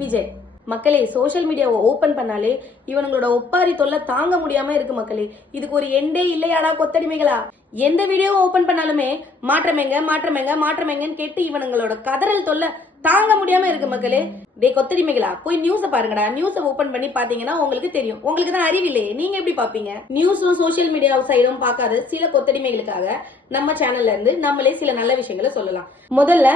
விஜய். மக்களே, சோஷியல் மீடியாவை ஓபன் பண்ணாலே இவங்களோட ஒப்பாரி தொல்லை தாங்க முடியாம இருக்கு மக்களே. இதுக்கு ஒரு எண்டே இல்லையாடா கொத்தடிமைகளா? எந்த வீடியோவை ஓபன் பண்ணாலுமே மாற்றமேங்க மாற்றமேங்க மாற்றமேங்கன்னு கேட்டு இவங்களோட கதறல் தொல்லை தாங்க முடியாம இருக்கு மக்களே. டே கொத்தடிமைகளா, போய் நியூஸை பாருங்கடா. நியூஸை ஓபன் பண்ணி பாத்தீங்கன்னா உங்களுக்கு தெரியும். உங்களுக்கு தான் அறிவில்லையே, நீங்க எப்படி பாப்பீங்க? நியூஸும் சோஷியல் மீடியா சைடும் பார்க்காத சில கொத்தடிமைகளுக்காக நம்ம சேனல்ல இருந்து நம்மளே சில நல்ல விஷயங்களை சொல்லலாம். முதல்ல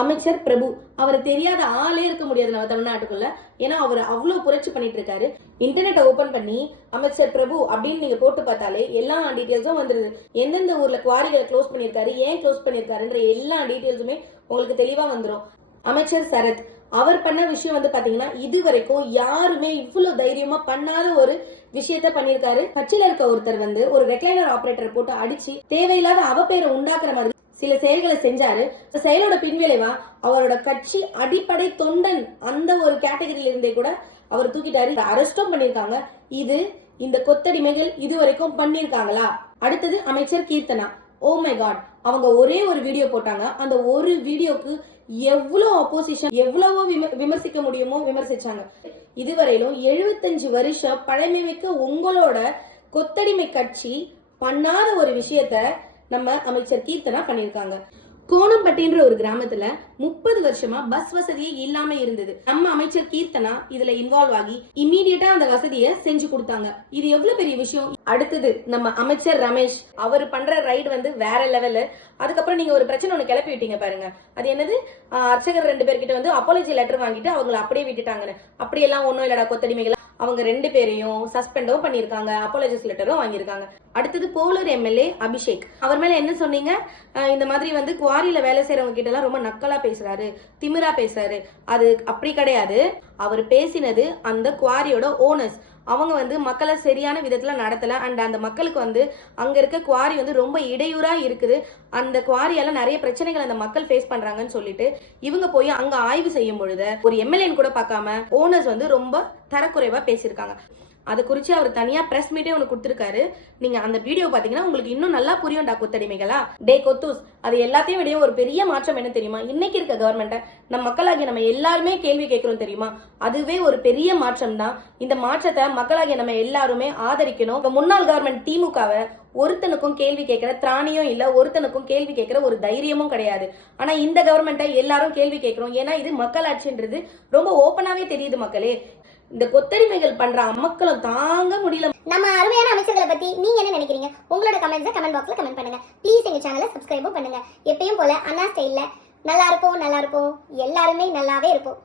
அமைச்சர் பிரபு. அவர் தெரியாத ஆளே இருக்க முடியாது நம்ம தமிழ்நாட்டுக்குள்ள. ஏன்னா அவர் அவ்வளவு புரட்சி பண்ணிட்டு இருக்காரு. இன்டர்நெட்டை ஓபன் பண்ணி அமைச்சர் பிரபு அப்படின்னு நீங்க போட்டு பார்த்தாலே எல்லா டீடைல்ஸும் வந்துருது. எந்தெந்த ஊர்ல குவாரிகளை க்ளோஸ் பண்ணிருக்காரு, ஏன் க்ளோஸ் பண்ணிருக்காருன்ற எல்லா டீடைல்ஸுமே உங்களுக்கு தெளிவா வந்துடும். அமைச்சர் சரத், அவர் பண்ண விஷயம் வந்து பாத்தீங்கன்னா இதுவரைக்கும் யாருமே இவ்வளவு தைரியமா பண்ணாத ஒரு விஷயத்த பண்ணிருக்காரு. கட்சியில இருக்க ஒருத்தர் வந்து ஒரு ரெக்லைனர் ஆபரேட்டர் போட்டு அடிச்சு தேவையில்லாத அவப்பேரை உண்டாக்குற மாதிரி சில செயல்களை செஞ்சாரு. செயலோட பின்விளைவா அவரோட கட்சி அடிப்படை தொண்டன் அந்த ஒரு கேட்டகரியில இருந்தே கூட அவர் தூக்கிட்டாரு. அரெஸ்டும் பண்ணிருக்காங்க. இது இந்த கொத்தடிமைகள் இதுவரைக்கும் பண்ணிருக்காங்களா? அடுத்தது அமைச்சர் கீர்த்தனா. ஓ மை காட், அவங்க ஒரே ஒரு வீடியோ போட்டாங்க. அந்த ஒரு வீடியோக்கு எவ்வளவு அப்போசிஷன், எவ்வளவோ விமர்சிக்க முடியுமோ விமர்சிச்சாங்க. இதுவரையிலும் 75 வருஷம் பழமை மிக்க உங்களோட கொத்தடிமை கட்சி பண்ணாத ஒரு விஷயத்த நம்ம அமைச்சர் கீர்த்தனா பண்ணிருக்காங்க. கோணம்பட்டின்ற ஒரு கிராமத்துல 30 வருஷமா பஸ் வசதியே இல்லாம இருந்தது. நம்ம அமைச்சர் கீர்த்தனா இதுல இன்வால்வ் ஆகி இமீடியட்டா அந்த வசதியை செஞ்சு கொடுத்தாங்க. இது எவ்வளவு பெரிய விஷயம். அடுத்தது நம்ம அமைச்சர் ரமேஷ். அவர் பண்ற ரைடு வந்து வேற லெவலு. அதுக்கப்புறம் நீங்க ஒரு பிரச்சனை ஒண்ணு கிளப்பி விட்டீங்க பாருங்க. அது என்னது, அர்ச்சகர் 2 பேர்கிட்ட வந்து அப்பாலஜி லெட்டர் வாங்கிட்டு அவங்களை அப்படியே விட்டுட்டாங்கன்னு. அப்படியெல்லாம் ஒன்னும் இல்லடா கொத்தடிமைகளா. அவங்க 2 பேரையும் சஸ்பெண்டும் பண்ணிருக்காங்க, அப்பாலஜிஸ் லெட்டரும் வாங்கியிருக்காங்க. அடுத்தது போலூர் எம்எல்ஏ அபிஷேக். அவர் மேல என்ன சொன்னீங்க? இந்த மாதிரி வந்து குவாரியில வேலை செய்யறவங்க கிட்ட எல்லாம் ரொம்ப நக்கலா பேசுறாரு, திமிரா பேசுறாரு. அது அப்படி கிடையாது. அவர் பேசினது அந்த குவாரியோட ஓனர்ஸ். அவங்க வந்து மக்களை சரியான விதத்துல நடத்தல. அண்ட் அந்த மக்களுக்கு வந்து அங்க இருக்க குவாரி வந்து ரொம்ப இடையூறா இருக்குது. அந்த குவாரியால நிறைய பிரச்சனைகள் அந்த மக்கள் ஃபேஸ் பண்றாங்கன்னு சொல்லிட்டு இவங்க போய் அங்க ஆய்வு செய்யும் பொழுது ஒரு எம்எல்ஏன்னு கூட பார்க்காம ஓனர்ஸ் வந்து ரொம்ப தரக்குறைவா பேசியிருக்காங்க. அது குறித்து அவர் தனியா பிரஸ் மீட்டே ஒன்று கொடுத்துருக்காரு. நீங்க அந்த வீடியோ பாத்தீங்கன்னா உங்களுக்கு இன்னும் நல்லா புரியும்டா கொத்தடிமைகளா. டே கொத்தூஸ், அது எல்லாத்தையும் விட ஒரு பெரிய மாற்றம் என்ன தெரியுமா? இன்னைக்கு இருக்க கவர்மெண்ட்டை நம்ம மக்களாகிய நம்ம எல்லாருமே கேள்வி கேட்கிறோம் தெரியுமா? அதுவே ஒரு பெரிய மாற்றம் தான். இந்த மாற்றத்தை மக்களாகிய நம்ம எல்லாருமே ஆதரிக்கணும். முன்னாள் கவர்மெண்ட் திமுகவை ஒருத்தனுக்கும் கேள்வி கேட்கிற திராணியும் இல்ல, ஒருத்தனுக்கும் கேள்வி கேட்கிற ஒரு தைரியமும் கிடையாது. ஆனா இந்த கவர்மெண்ட்டை எல்லாரும் கேள்வி கேட்கிறோம். ஏன்னா இது மக்களாட்சின்றது ரொம்ப ஓப்பனாவே தெரியுது மக்களே. இந்த கொத்தடிமைகள் பண்ற அமக்களும் தாங்க முடியல. நம்ம அருமையான அமைச்சர்களை பத்தி நீங்க என்ன நினைக்கிறீங்க? உங்களோட கமெண்ட்ஸை கமெண்ட் பாக்ஸ்ல கமெண்ட் பண்ணுங்க. ப்ளீஸ் எங்க சேனலை சப்ஸ்கிரைபும் பண்ணுங்க. எப்பயும் போல அண்ணா ஸ்டைல்ல நல்லா இருப்போம் எல்லாருமே நல்லாவே இருப்போம்.